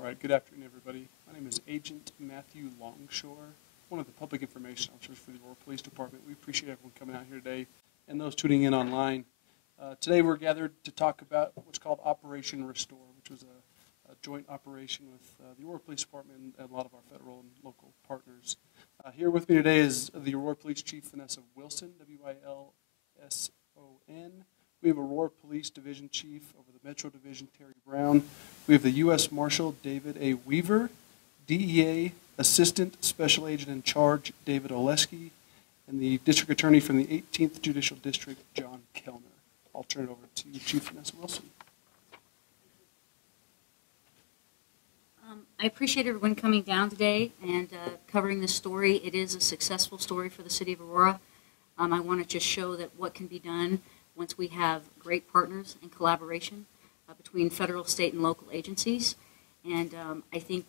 All right, good afternoon, everybody. My name is Agent Matthew Longshore, one of the public information officers for the Aurora Police Department. We appreciate everyone coming out here today and those tuning in online. Today we're gathered to talk about what's called Operation Restore, which was a joint operation with the Aurora Police Department and a lot of our federal and local partners. Here with me today is the Aurora Police Chief Vanessa Wilson, W-I-L-S-O-N. We have Aurora Police Division Chief over the Metro Division, Terry Brown. We have the U.S. Marshal, David A. Weaver, DEA Assistant Special Agent in Charge, David Oleski, and the District Attorney from the 18th Judicial District, John Kellner. I'll turn it over to Chief Vanessa Wilson. I appreciate everyone coming down today and covering this story. It is a successful story for the City of Aurora. I want to just show that what can be done once we have great partners and collaboration between federal, state, and local agencies. And I think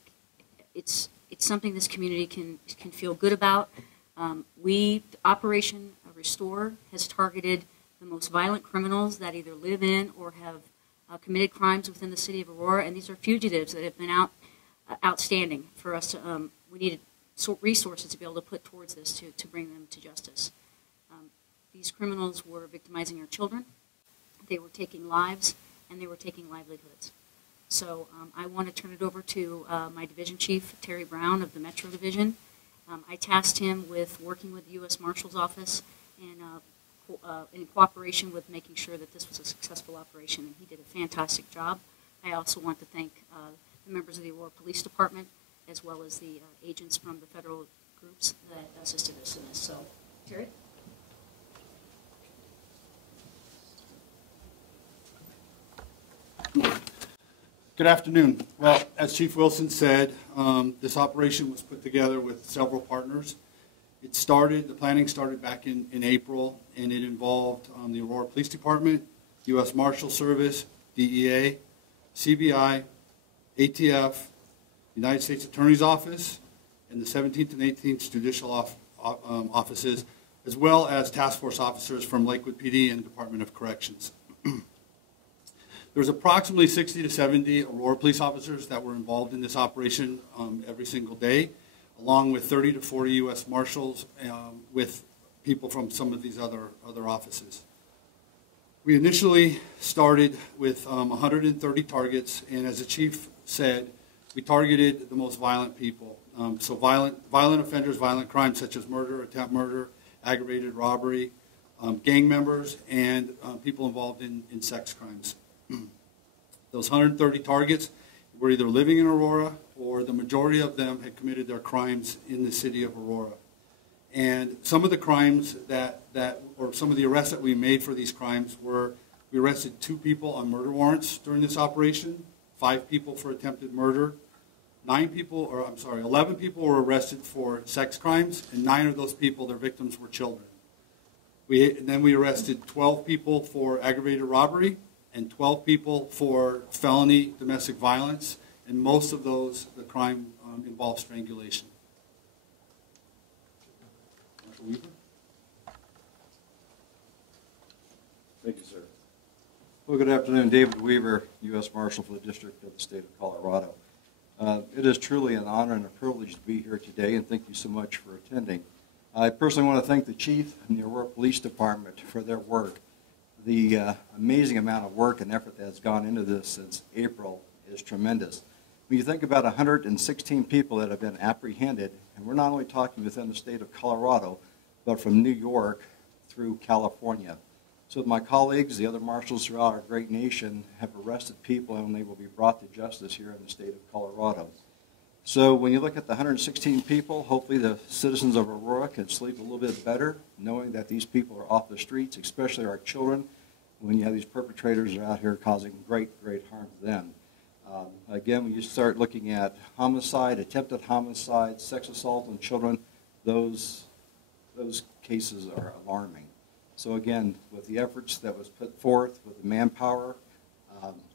it's something this community can feel good about. Operation Restore has targeted the most violent criminals that either live in or have committed crimes within the City of Aurora, and these are fugitives that have been outstanding for us to, we needed resources to be able to put towards this to bring them to justice. These criminals were victimizing our children, they were taking lives, and they were taking livelihoods. So I want to turn it over to my Division Chief, Terry Brown of the Metro Division. I tasked him with working with the U.S. Marshal's Office and in cooperation with making sure that this was a successful operation, and he did a fantastic job. I also want to thank the members of the Aurora Police Department, as well as the agents from the federal groups that assisted us in this. So, Terry? Good afternoon. Well, as Chief Wilson said, this operation was put together with several partners. The planning started back in April, and it involved the Aurora Police Department, U.S. Marshal Service, DEA, CBI, ATF, United States Attorney's Office, and the 17th and 18th Judicial offices, as well as task force officers from Lakewood PD and Department of Corrections. There was approximately 60 to 70 Aurora police officers that were involved in this operation every single day, along with 30 to 40 U.S. Marshals with people from some of these other offices. We initially started with 130 targets, and as the Chief said, we targeted the most violent people. So violent offenders, violent crimes such as murder, attempt murder, aggravated robbery, gang members, and people involved in sex crimes. Those 130 targets were either living in Aurora, or the majority of them had committed their crimes in the city of Aurora. And some of the crimes or some of the arrests that we made for these crimes were, we arrested 2 people on murder warrants during this operation, 5 people for attempted murder, 11 people were arrested for sex crimes, and 9 of those people, their victims were children. Then we arrested 12 people for aggravated robbery, and 12 people for felony domestic violence, and most of those, the crime involved strangulation. Marshal Weaver? Thank you, sir. Well, good afternoon. David Weaver, U.S. Marshal for the District of the State of Colorado. It is truly an honor and a privilege to be here today, and thank you so much for attending. I personally want to thank the Chief and the Aurora Police Department for their work. The amazing amount of work and effort that has gone into this since April is tremendous. When you think about 116 people that have been apprehended, and we're not only talking within the state of Colorado, but from New York through California. So my colleagues, the other marshals throughout our great nation, have arrested people and they will be brought to justice here in the state of Colorado. So when you look at the 116 people, hopefully the citizens of Aurora can sleep a little bit better, knowing that these people are off the streets, especially our children, when you have these perpetrators that are out here causing great harm to them. Again, when you start looking at homicide, attempted homicide, sex assault on children, those cases are alarming. So again, with the efforts that was put forth, with the manpower,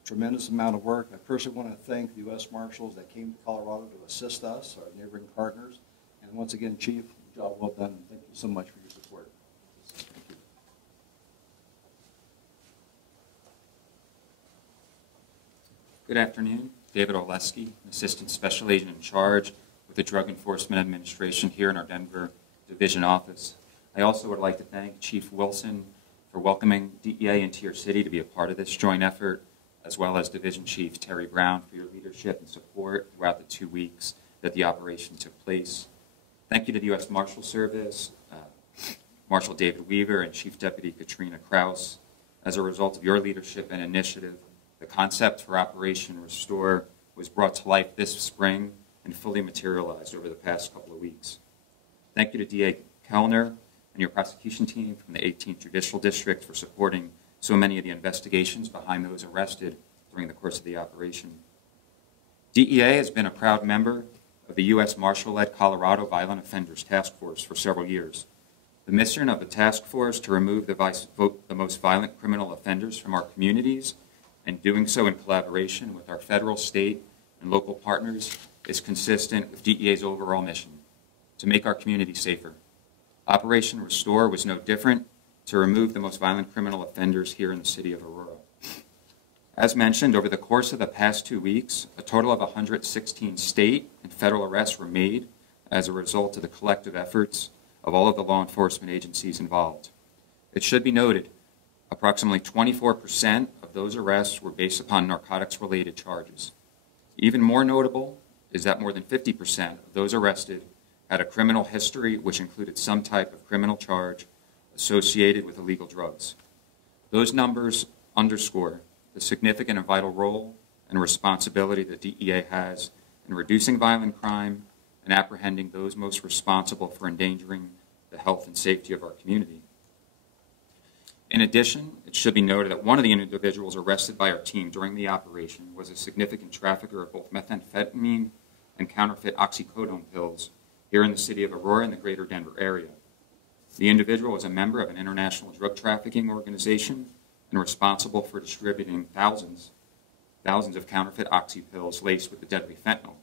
tremendous amount of work. I personally want to thank the U.S. Marshals that came to Colorado to assist us, our neighboring partners. And once again, Chief, job well done. Thank you so much for your support. Thank you. Good afternoon. David Oleski, an Assistant Special Agent in charge with the Drug Enforcement Administration here in our Denver Division office. I also would like to thank Chief Wilson for welcoming DEA into your city to be a part of this joint effort, as well as Division Chief Terry Brown for your leadership and support throughout the 2 weeks that the operation took place. Thank you to the U.S. Marshal Service, Marshal David Weaver, and Chief Deputy Katrina Kraus. As a result of your leadership and initiative, the concept for Operation Restore was brought to life this spring and fully materialized over the past couple of weeks. Thank you to DA Kellner and your prosecution team from the 18th Judicial District for supporting so many of the investigations behind those arrested during the course of the operation. DEA has been a proud member of the U.S. Marshal-led Colorado Violent Offenders Task Force for several years. The mission of the task force to remove the most violent criminal offenders from our communities, and doing so in collaboration with our federal, state, and local partners, is consistent with DEA's overall mission, to make our communities safer. Operation Restore was no different, to remove the most violent criminal offenders here in the city of Aurora. As mentioned, over the course of the past 2 weeks, a total of 116 state and federal arrests were made as a result of the collective efforts of all of the law enforcement agencies involved. It should be noted, approximately 24% of those arrests were based upon narcotics-related charges. Even more notable is that more than 50% of those arrested had a criminal history which included some type of criminal charge associated with illegal drugs. Those numbers underscore the significant and vital role and responsibility that DEA has in reducing violent crime and apprehending those most responsible for endangering the health and safety of our community. In addition, it should be noted that one of the individuals arrested by our team during the operation was a significant trafficker of both methamphetamine and counterfeit oxycodone pills here in the city of Aurora and the greater Denver area. The individual was a member of an international drug trafficking organization and responsible for distributing thousands of counterfeit oxy pills laced with the deadly fentanyl.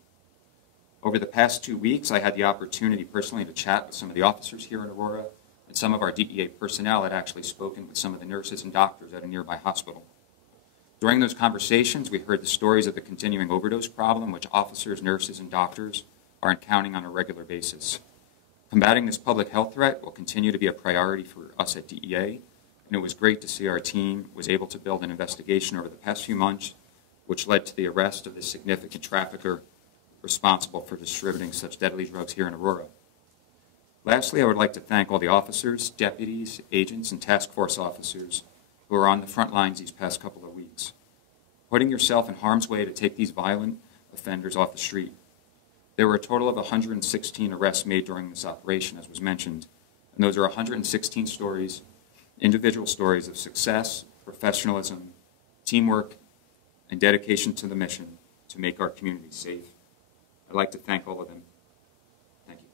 Over the past 2 weeks, I had the opportunity personally to chat with some of the officers here in Aurora, and some of our DEA personnel had actually spoken with some of the nurses and doctors at a nearby hospital. During those conversations, we heard the stories of the continuing overdose problem which officers, nurses, and doctors are encountering on a regular basis. Combating this public health threat will continue to be a priority for us at DEA, and it was great to see our team was able to build an investigation over the past few months, which led to the arrest of this significant trafficker responsible for distributing such deadly drugs here in Aurora. Lastly, I would like to thank all the officers, deputies, agents, and task force officers who are on the front lines these past couple of weeks, putting yourself in harm's way to take these violent offenders off the street. There were a total of 116 arrests made during this operation, as was mentioned, and those are 116 stories, individual stories of success, professionalism, teamwork, and dedication to the mission to make our community safe. I'd like to thank all of them. Thank you.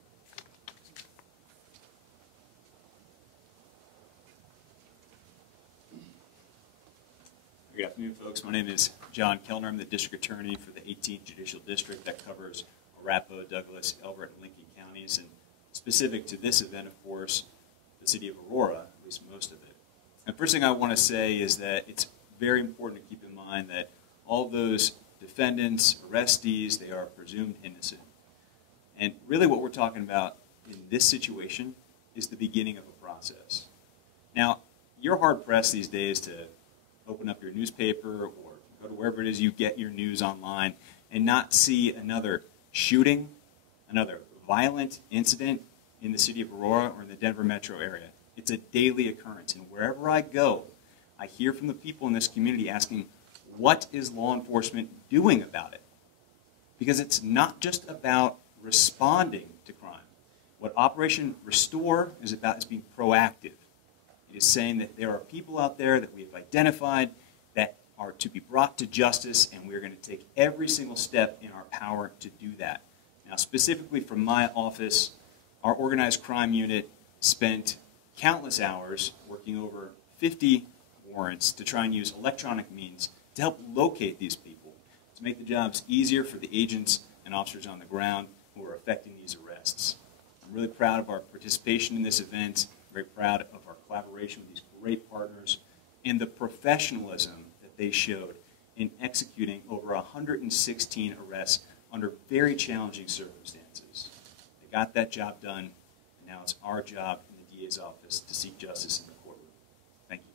Good afternoon, folks. My name is John Kellner. I'm the District Attorney for the 18th Judicial District that covers Arapahoe, Douglas, Elbert, and Lincoln counties. And specific to this event, of course, the city of Aurora, at least most of it. And first thing I want to say is that it's very important to keep in mind that all those defendants, arrestees, they are presumed innocent. And really what we're talking about in this situation is the beginning of a process. Now, you're hard-pressed these days to open up your newspaper or go to wherever it is you get your news online and not see another shooting, another violent incident in the city of Aurora or in the Denver metro area. It's a daily occurrence, and wherever I go, I hear from the people in this community asking, what is law enforcement doing about it? Because it's not just about responding to crime. What Operation Restore is about is being proactive. It is saying that there are people out there that we have identified that are to be brought to justice, and we're going to take every single step in our power to do that. Now, specifically from my office, our organized crime unit spent countless hours working over 50 warrants to try and use electronic means to help locate these people, to make the jobs easier for the agents and officers on the ground who are effecting these arrests. I'm really proud of our participation in this event, very proud of our collaboration with these great partners, and the professionalism that they showed in executing over 116 arrests under very challenging circumstances. They got that job done, and now it's our job in the DA's office to seek justice in the courtroom. Thank you.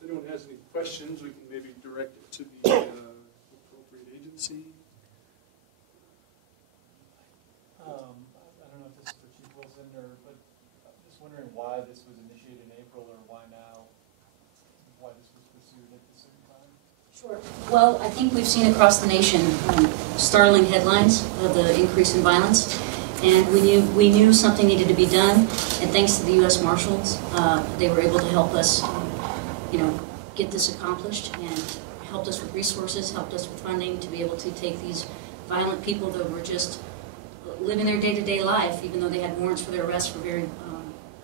If anyone has any questions, we can maybe direct it to the appropriate agency. I don't know if this is for Chief Wilson, but I'm just wondering why this was initiated in April, or why now, why this was pursued at this certain time? Sure. Well, I think we've seen across the nation startling headlines of the increase in violence, and we knew something needed to be done. And thanks to the U.S. Marshals, they were able to help us, get this accomplished, and helped us with resources, helped us with funding to be able to take these violent people that were just living their day-to-day life, even though they had warrants for their arrest for very,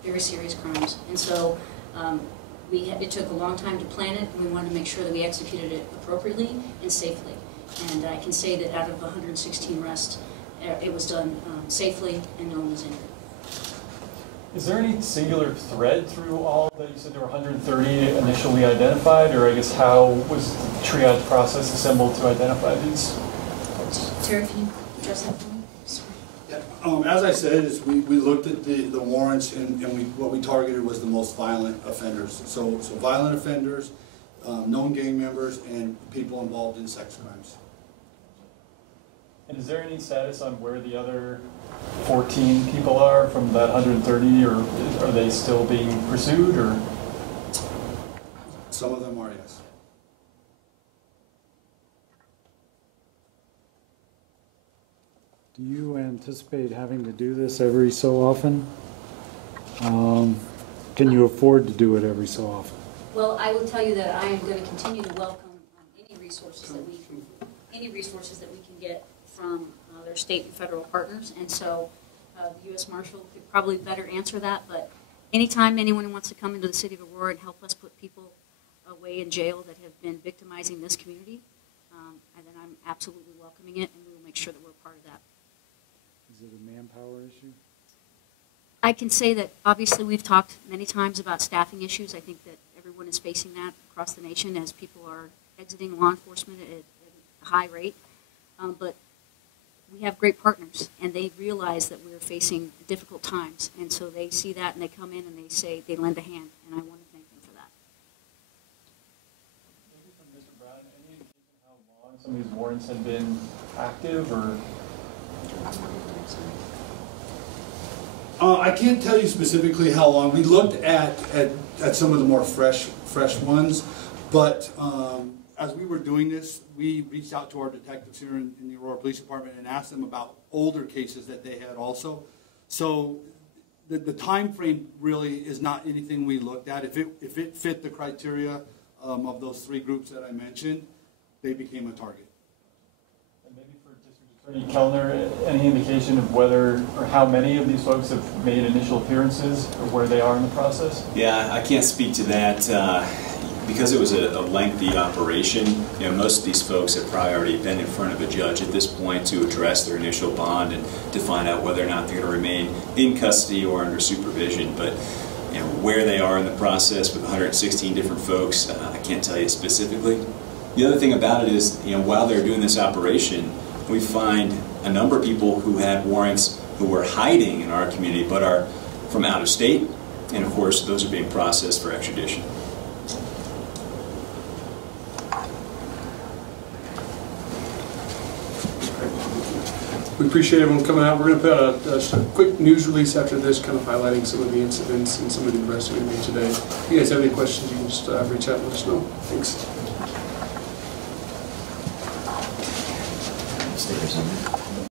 very serious crimes. And so it took a long time to plan it, and we wanted to make sure that we executed it appropriately and safely. And I can say that out of 116 arrests, it was done safely and no one was injured. Is there any singular thread through all that? You said there were 130 initially identified, or I guess how was the triage process assembled to identify these folks? Terry, can you address that for me? As I said, we looked at the warrants, and what we targeted was the most violent offenders. So violent offenders, known gang members, and people involved in sex crimes. And is there any status on where the other 14 people are from that 130, or are they still being pursued, or? Some of them are, yes. Do you anticipate having to do this every so often? Can you afford to do it every so often? Well, I will tell you that I am going to continue to welcome any resources that we can get from their state and federal partners, and so the U.S. Marshal could probably better answer that. But anytime anyone wants to come into the city of Aurora and help us put people away in jail that have been victimizing this community, and then I'm absolutely welcoming it, and we will make sure that we're part of that. Is it a manpower issue? I can say that obviously we've talked many times about staffing issues. I think that everyone is facing that across the nation as people are exiting law enforcement at a high rate. But we have great partners, and they realize that we're facing difficult times. And so they see that, and they come in and they say they lend a hand, and I want to thank them for that. Maybe from Mr. Brown, any indication how long some of these warrants have been active, or? I can't tell you specifically how long. We looked at some of the more fresh ones, but as we were doing this, we reached out to our detectives here in the Aurora Police Department and asked them about older cases that they had also. So the time frame really is not anything we looked at. If it fit the criteria of those three groups that I mentioned, they became a target. And maybe for District Attorney Kellner, any indication of whether or how many of these folks have made initial appearances, or where they are in the process? Yeah, I can't speak to that. Because it was a lengthy operation, most of these folks have probably already been in front of a judge at this point to address their initial bond and to find out whether or not they're going to remain in custody or under supervision. But where they are in the process with 116 different folks, I can't tell you specifically. The other thing about it is, while they're doing this operation, we find a number of people who had warrants who were hiding in our community but are from out of state, and of course those are being processed for extradition. We appreciate everyone coming out. We're going to put just a quick news release after this, kind of highlighting some of the incidents and some of the arrests we made today. If you guys have any questions, you can just reach out and let us know. Thanks. Stay here somewhere.